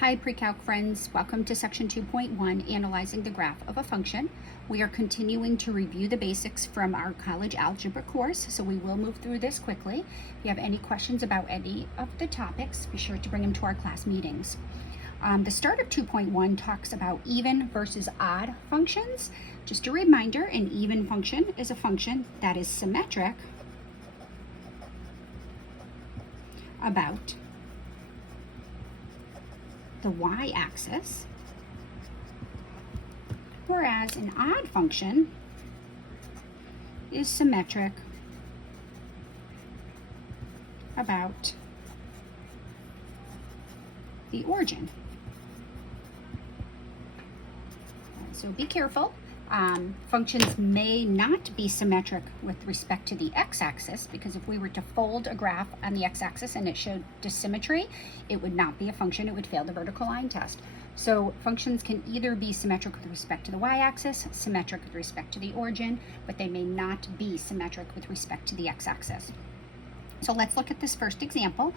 Hi pre-calc friends, welcome to section 2.1, analyzing the graph of a function. We are continuing to review the basics from our college algebra course, so we will move through this quickly. If you have any questions about any of the topics, be sure to bring them to our class meetings. The start of 2.1 talks about even versus odd functions. Just a reminder, an even function is a function that is symmetric about the y-axis, whereas an odd function is symmetric about the origin. So be careful. Functions may not be symmetric with respect to the x-axis, because if we were to fold a graph on the x-axis and it showed dissymmetry, it would not be a function, it would fail the vertical line test. So functions can either be symmetric with respect to the y-axis, symmetric with respect to the origin, but they may not be symmetric with respect to the x-axis. So let's look at this first example.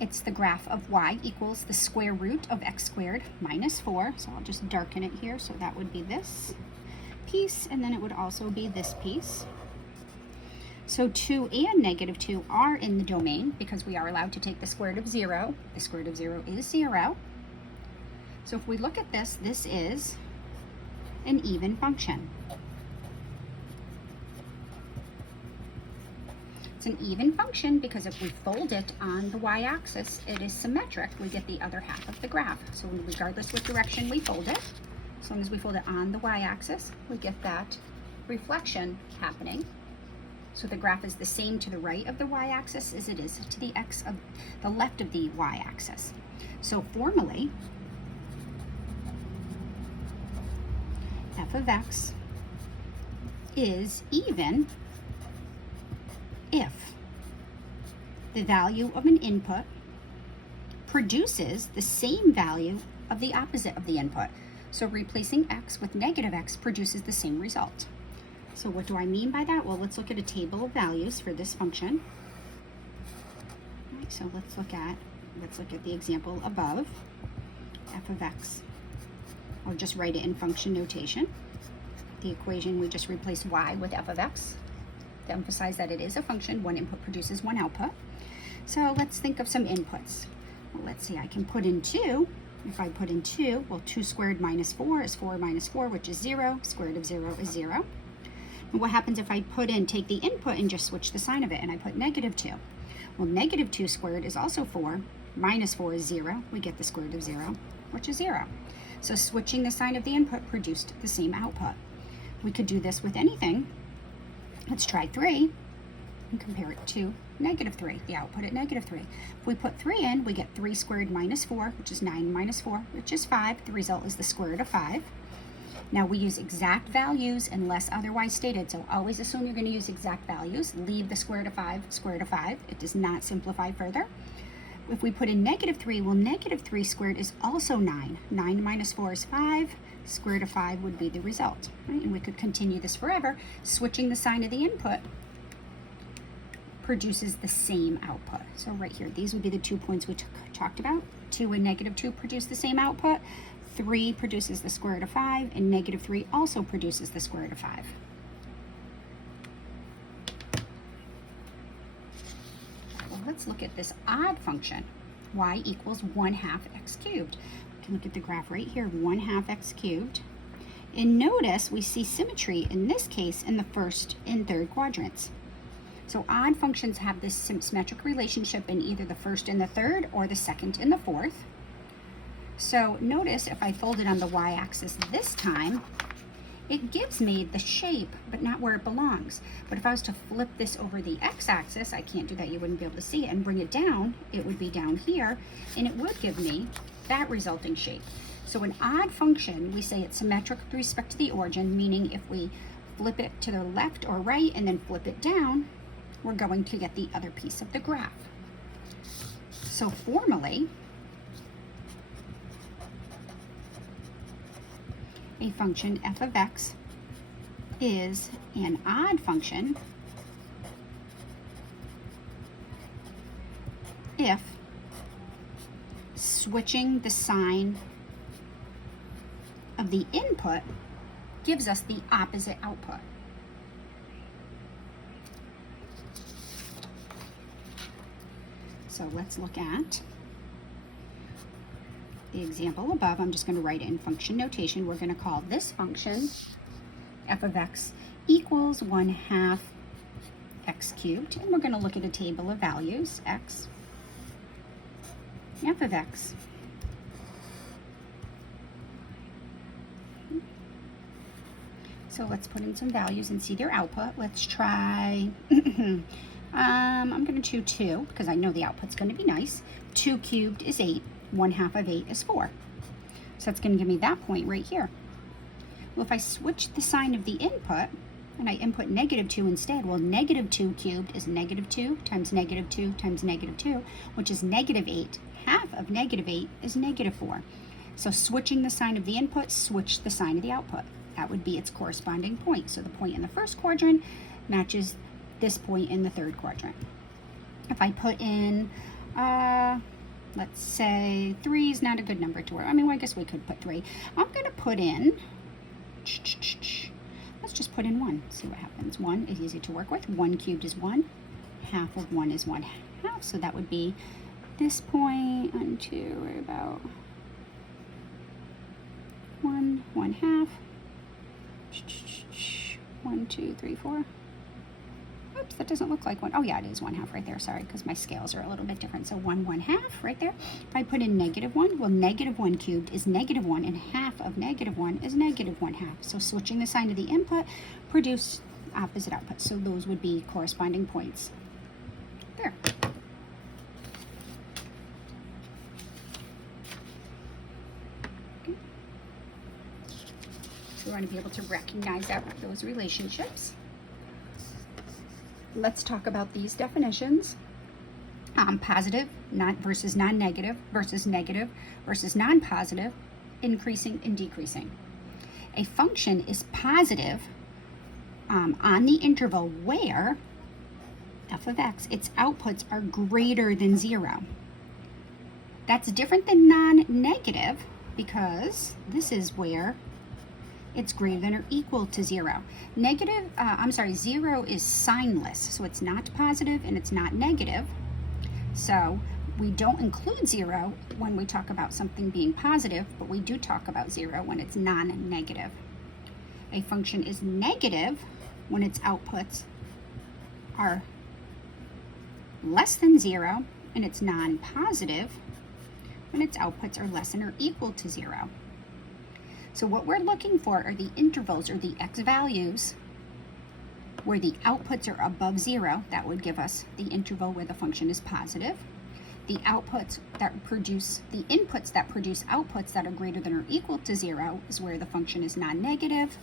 It's the graph of y equals the square root of x squared minus 4. So I'll just darken it here, so that would be this piece, and then it would also be this piece. So 2 and negative 2 are in the domain because we are allowed to take the square root of 0. The square root of 0 is 0. So if we look at this, this is an even function. It's an even function because if we fold it on the y-axis, it is symmetric. We get the other half of the graph. So regardless what direction we fold it, as long as we fold it on the y-axis, we get that reflection happening. So the graph is the same to the right of the y-axis as it is to the left of the y-axis. So formally, f of x is even if the value of an input produces the same value of the opposite of the input. So replacing x with negative x produces the same result. So what do I mean by that? Well, let's look at a table of values for this function. All right, so let's look at the example above, f of x. I'll just write it in function notation. The equation, we just replace y with f of x to emphasize that it is a function. One input produces one output. So let's think of some inputs. Well, let's see, I can put in 2. If I put in 2, well, 2 squared minus 4 is 4 minus 4, which is 0. Square root of 0 is 0. And what happens if I take the input and just switch the sign of it, and I put negative 2? Well, negative 2 squared is also 4. Minus 4 is 0. We get the square root of 0, which is 0. So switching the sign of the input produced the same output. We could do this with anything. Let's try 3 and compare it to negative 3, the output at negative 3. If we put 3 in, we get 3 squared minus 4, which is 9 minus 4, which is 5. The result is the square root of 5. Now we use exact values unless otherwise stated, so always assume you're going to use exact values. Leave the square root of 5, square root of 5. It does not simplify further. If we put in negative 3, well, negative 3 squared is also 9. 9 minus 4 is 5. Square root of 5 would be the result. Right? And we could continue this forever. Switching the sign of the input produces the same output. So right here, these would be the 2 points we talked about. 2 and negative 2 produce the same output. 3 produces the square root of 5, and negative 3 also produces the square root of 5. Well, let's look at this odd function. Y equals 1/2 x cubed. We can look at the graph right here, 1/2 x cubed. And notice we see symmetry in this case in the first and third quadrants. So odd functions have this symmetric relationship in either the first and the third or the second and the fourth. So notice if I fold it on the y-axis this time, it gives me the shape, but not where it belongs. But if I was to flip this over the x-axis, I can't do that, you wouldn't be able to see it, and bring it down, it would be down here, and it would give me that resulting shape. So an odd function, we say it's symmetric with respect to the origin, meaning if we flip it to the left or right and then flip it down, we're going to get the other piece of the graph. So formally, a function f of x is an odd function if switching the sign of the input gives us the opposite output. So let's look at the example above. I'm just going to write it in function notation. We're going to call this function f of x equals 1/2 x cubed. And we're going to look at a table of values, x, f of x. So let's put in some values and see their output. Let's try, I'm going to do 2 because I know the output's going to be nice. 2 cubed is 8. 1/2 of 8 is 4. So that's going to give me that point right here. Well, if I switch the sign of the input and I input -2 instead, well, -2 cubed is -2 times -2 times -2, which is -8. Half of -8 is -4. So switching the sign of the input, switch the sign of the output. That would be its corresponding point. So the point in the first quadrant matches this point in the third quadrant. If I put in, let's say 3 is not a good number to work. I mean, well, I guess we could put 3. I'm going to put in, let's just put in 1, see what happens. 1 is easy to work with. 1 cubed is 1. Half of 1 is 1/2. So that would be this point onto about 1/2. 1, 2, 3, 4. Oops, that doesn't look like 1. Oh yeah, it is 1/2 right there. Sorry, because my scales are a little bit different. So 1/1/2 right there. If I put in -1, well, -1 cubed is -1, and half of -1 is -1/2. So switching the sign of the input produce opposite output. So those would be corresponding points. There. We want to be able to recognize those relationships. Let's talk about these definitions. Positive versus non-negative versus negative versus non-positive, increasing and decreasing. A function is positive on the interval where f of x, its outputs are greater than 0. That's different than non-negative because this is where it's greater than or equal to 0. 0 is signless, so it's not positive and it's not negative. So we don't include 0 when we talk about something being positive, but we do talk about 0 when it's non-negative. A function is negative when its outputs are less than 0, and it's non-positive when its outputs are less than or equal to 0. So what we're looking for are the intervals, or the x values, where the outputs are above 0. That would give us the interval where the function is positive. The inputs that produce outputs that are greater than or equal to 0 is where the function is non-negative.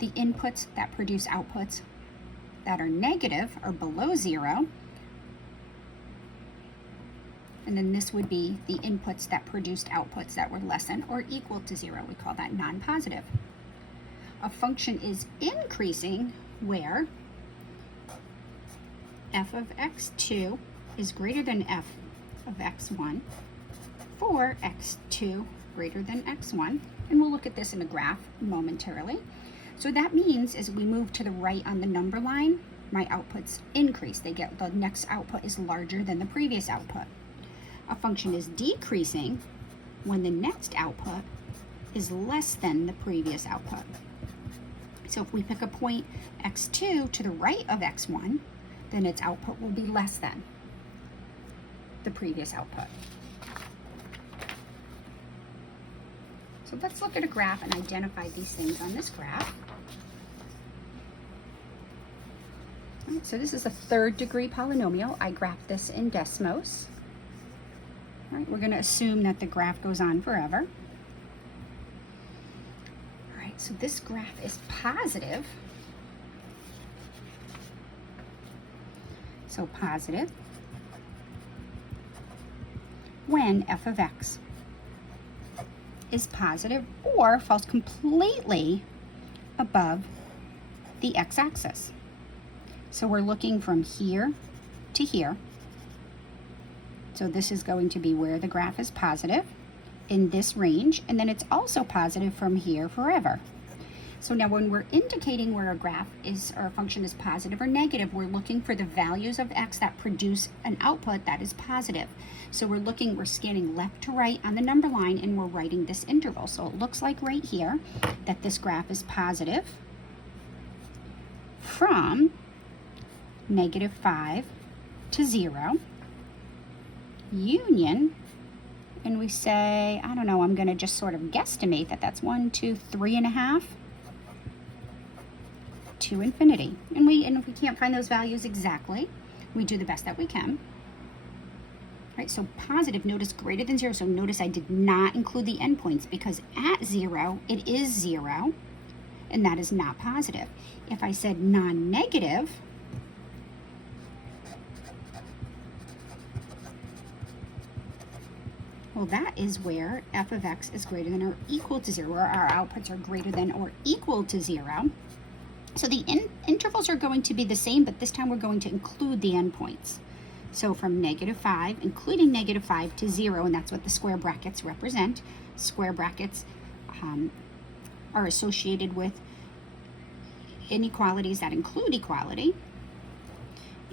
The inputs that produce outputs that are negative or below 0. And then this would be the inputs that produced outputs that were less than or equal to 0. We call that non-positive. A function is increasing where f of x2 is greater than f of x1 for x2 greater than x1. And we'll look at this in a graph momentarily. So that means as we move to the right on the number line, my outputs increase. The next output is larger than the previous output. A function is decreasing when the next output is less than the previous output. So if we pick a point x2 to the right of x1, then its output will be less than the previous output. So let's look at a graph and identify these things on this graph. All right, so this is a third-degree polynomial. I graphed this in Desmos. All right, we're going to assume that the graph goes on forever. All right, so this graph is positive. So positive when f of x is positive or falls completely above the x-axis. So we're looking from here to here. So this is going to be where the graph is positive in this range, and then it's also positive from here forever. So now when we're indicating where a graph is, or a function is positive or negative, we're looking for the values of x that produce an output that is positive. So we're scanning left to right on the number line, and we're writing this interval. So it looks like right here that this graph is positive from -5 to 0, union, and we say, I don't know, I'm going to just sort of guesstimate that that's 1, 2, 3.5 to infinity. And if we can't find those values exactly, we do the best that we can. Right, so positive, notice greater than 0. So notice I did not include the endpoints because at 0, it is 0, and that is not positive. If I said non-negative, well, that is where f of x is greater than or equal to 0, or our outputs are greater than or equal to 0. So the intervals are going to be the same, but this time we're going to include the endpoints. So from -5, including -5 to 0, and that's what the square brackets represent. Square brackets are associated with inequalities that include equality,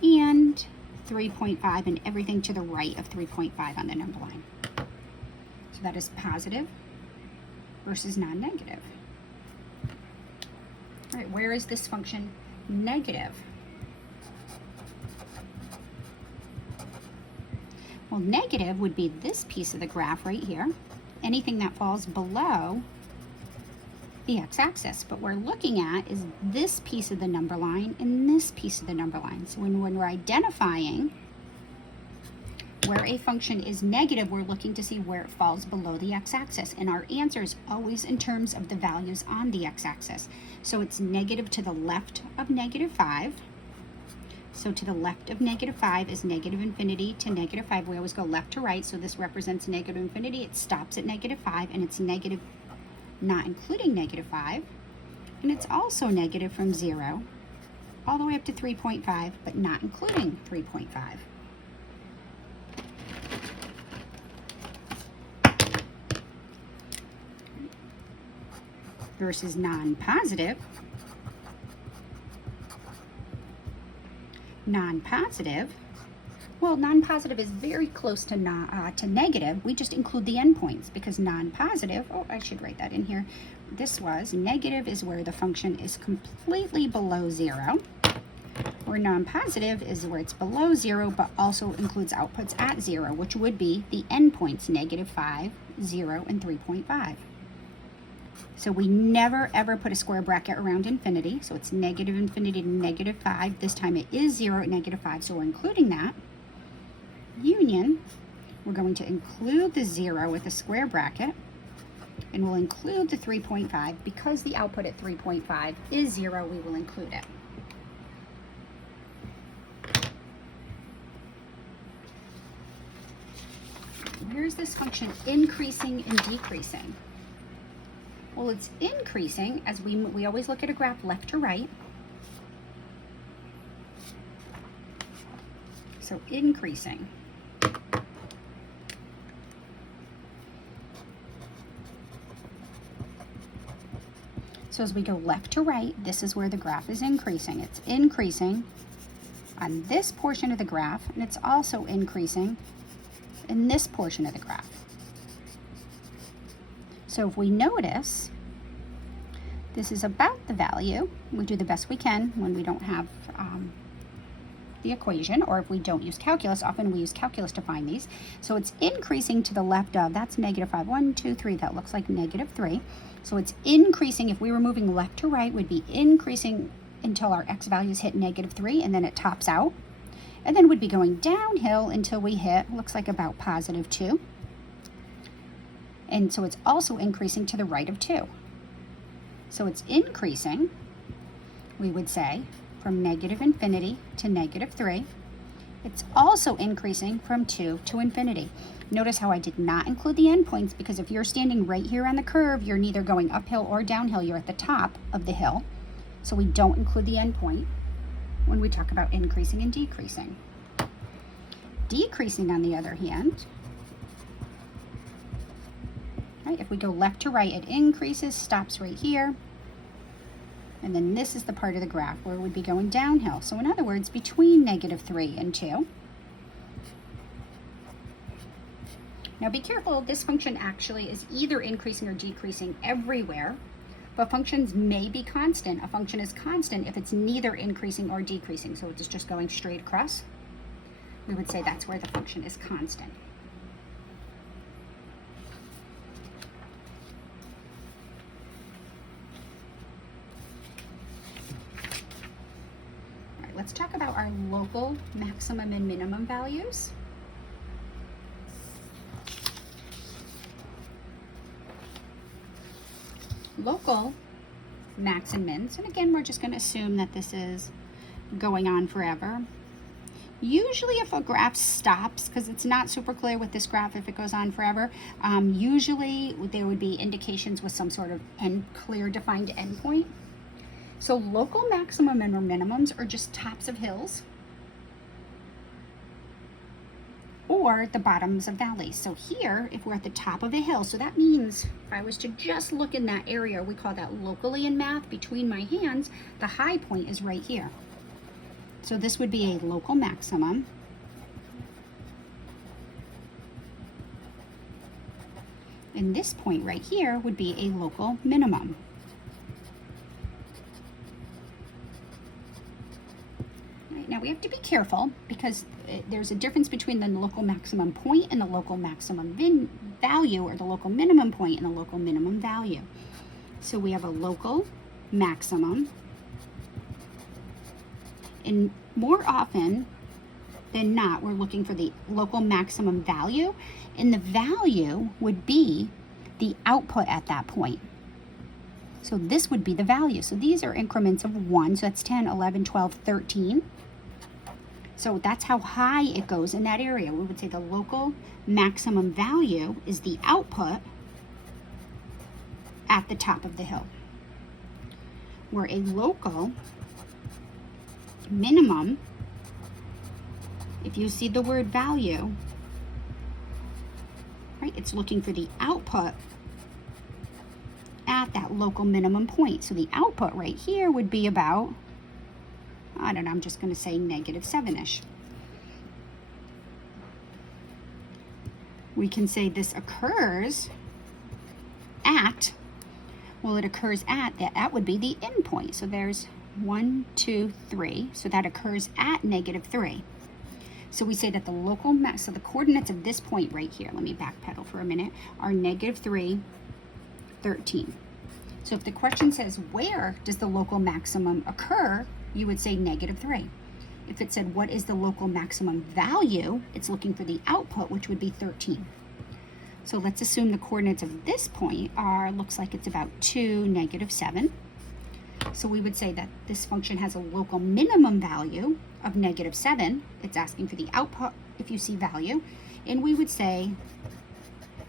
and 3.5 and everything to the right of 3.5 on the number line. So that is positive versus non-negative. All right, where is this function negative? Well, negative would be this piece of the graph right here, anything that falls below the x-axis. But we're looking at is this piece of the number line and this piece of the number line. So when we're identifying where a function is negative, we're looking to see where it falls below the x-axis. And our answer is always in terms of the values on the x-axis. So it's negative to the left of -5. So to the left of -5 is -infinity to -5. We always go left to right, so this represents -infinity. It stops at -5, and it's negative, not including -5. And it's also negative from 0 all the way up to 3.5, but not including 3.5. Versus non-positive. Non-positive, well, non-positive is very close to negative. We just include the endpoints because non-positive, oh, I should write that in here. This was negative is where the function is completely below 0, where non-positive is where it's below 0 but also includes outputs at 0, which would be the endpoints -5, 0, and 3.5. So we never ever put a square bracket around infinity. So it's -infinity to -5. This time it is 0 at -5, so we're including that. Union, we're going to include the 0 with a square bracket, and we'll include the 3.5 because the output at 3.5 is 0, we will include it. Where is this function increasing and decreasing? Well, it's increasing as we always look at a graph left to right. So increasing. So as we go left to right, this is where the graph is increasing. It's increasing on this portion of the graph, and it's also increasing in this portion of the graph. So if we notice, this is about the value. We do the best we can when we don't have the equation, or if we don't use calculus. Often we use calculus to find these. So it's increasing to the left of, that's -5, 1, 2, 3, that looks like -3. So it's increasing, if we were moving left to right, would be increasing until our x values hit -3, and then it tops out. And then would be going downhill until we hit, looks like about +2. And so it's also increasing to the right of 2. So it's increasing, we would say, from -infinity to -3. It's also increasing from 2 to infinity. Notice how I did not include the endpoints, because if you're standing right here on the curve, you're neither going uphill or downhill. You're at the top of the hill. So we don't include the endpoint when we talk about increasing and decreasing. Decreasing, on the other hand, right, if we go left to right, it increases, stops right here. And then this is the part of the graph where it would be going downhill. So in other words, between -3 and 2. Now be careful, this function actually is either increasing or decreasing everywhere, but functions may be constant. A function is constant if it's neither increasing or decreasing, so it's just going straight across. We would say that's where the function is constant. Let's talk about our local maximum and minimum values. Local max and mins, and again, we're just going to assume that this is going on forever. Usually if a graph stops, because it's not super clear with this graph if it goes on forever, usually there would be indications with some sort of clear defined endpoint. So local maximum and minimums are just tops of hills or the bottoms of valleys. So here, if we're at the top of a hill, so that means if I was to just look in that area, we call that locally in math, between my hands, the high point is right here. So this would be a local maximum. And this point right here would be a local minimum. Now we have to be careful because there's a difference between the local maximum point and the local maximum value, or the local minimum point and the local minimum value. So we have a local maximum, and more often than not we're looking for the local maximum value, and the value would be the output at that point. So this would be the value. So these are increments of 1, so that's 10, 11, 12, 13. So that's how high it goes in that area. We would say the local maximum value is the output at the top of the hill. Where a local minimum, if you see the word value, right, it's looking for the output at that local minimum point. So the output right here would be about, I don't know, I'm just going to say -7-ish. We can say this occurs at, well, it occurs at, that would be the endpoint. So there's 1, 2, 3. So that occurs at -3. So we say that the local max, so the coordinates of this point right here, let me backpedal for a minute, are -3, 13. So if the question says, where does the local maximum occur, you would say -3. If it said, what is the local maximum value, it's looking for the output, which would be 13. So let's assume the coordinates of this point are, looks like it's about 2, -7. So we would say that this function has a local minimum value of -7. It's asking for the output if you see value. And we would say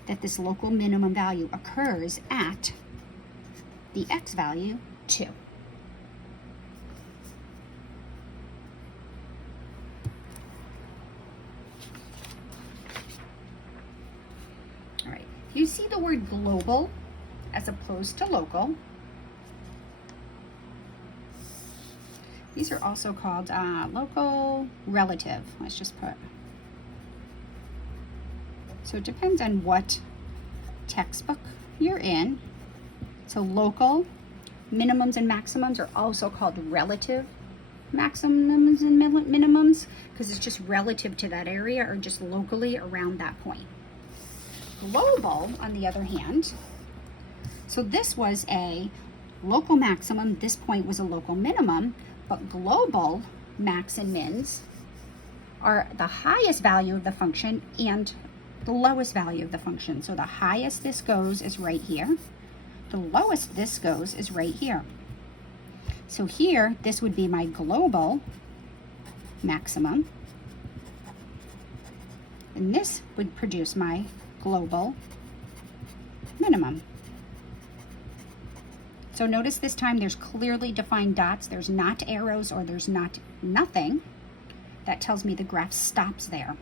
that this local minimum value occurs at the x value 2. All right, you see the word global as opposed to local. These are also called local relative. Let's just put. So it depends on what textbook you're in. So local minimums and maximums are also called relative maximums and minimums, because it's just relative to that area or just locally around that point. Global, on the other hand, so this was a local maximum, this point was a local minimum, but global max and mins are the highest value of the function and the lowest value of the function. So the highest this goes is right here. The lowest this goes is right here. So here, this would be my global maximum. And this would produce my global minimum. So notice this time there's clearly defined dots. There's not arrows or there's not nothing. That tells me the graph stops there.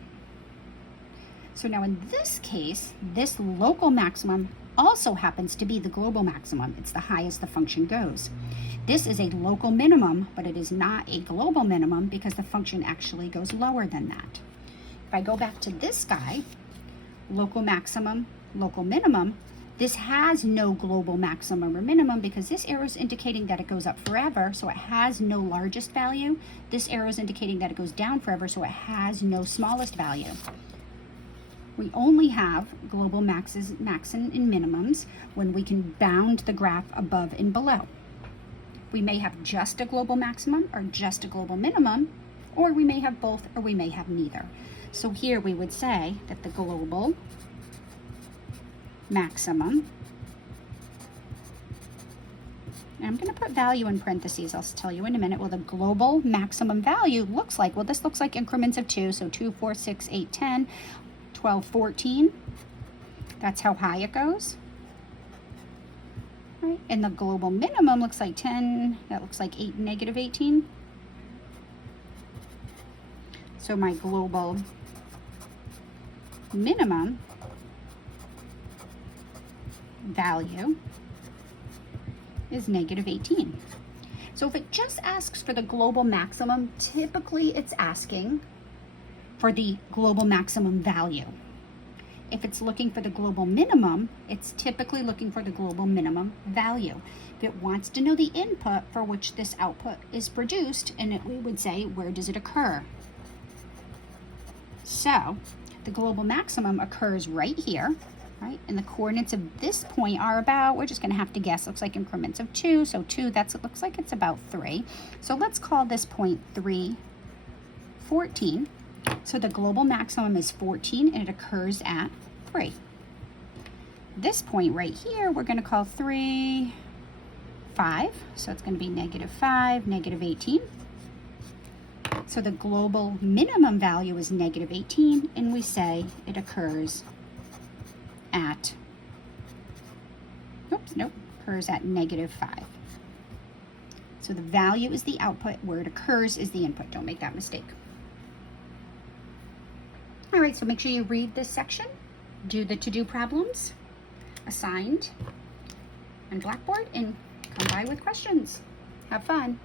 So now in this case, this local maximum also happens to be the global maximum. It's the highest the function goes. This is a local minimum, but it is not a global minimum because the function actually goes lower than that. If I go back to this guy, local maximum, local minimum, this has no global maximum or minimum because this arrow is indicating that it goes up forever, so it has no largest value. This arrow is indicating that it goes down forever, so it has no smallest value. We only have global maxes and minimums when we can bound the graph above and below. We may have just a global maximum or just a global minimum, or we may have both, or we may have neither. So here we would say that the global maximum, and I'm going to put value in parentheses, I'll tell you in a minute. Well, the global maximum value looks like, well, this looks like increments of 2, so 2, 4, 6, 8, 10, 12, 14. That's how high it goes. Right? And the global minimum looks like 10, that looks like 8, negative 18. So my global minimum value is negative 18. So if it just asks for the global maximum, typically it's asking for the global maximum value. If it's looking for the global minimum, it's typically looking for the global minimum value. If it wants to know the input for which this output is produced, and we would say, where does it occur? So the global maximum occurs right here, right? And the coordinates of this point are about, we're just going to have to guess, looks like increments of 2. So 2, it looks like it's about 3. So let's call this point 3, 14. So the global maximum is 14 and it occurs at 3. This point right here, we're going to call 3, 5. So it's going to be negative 5, negative 18. So the global minimum value is negative 18, and we say it occurs at, occurs at negative 5. So the value is the output, where it occurs is the input. Don't make that mistake. All right, so make sure you read this section, do the to-do problems assigned on Blackboard, and come by with questions. Have fun.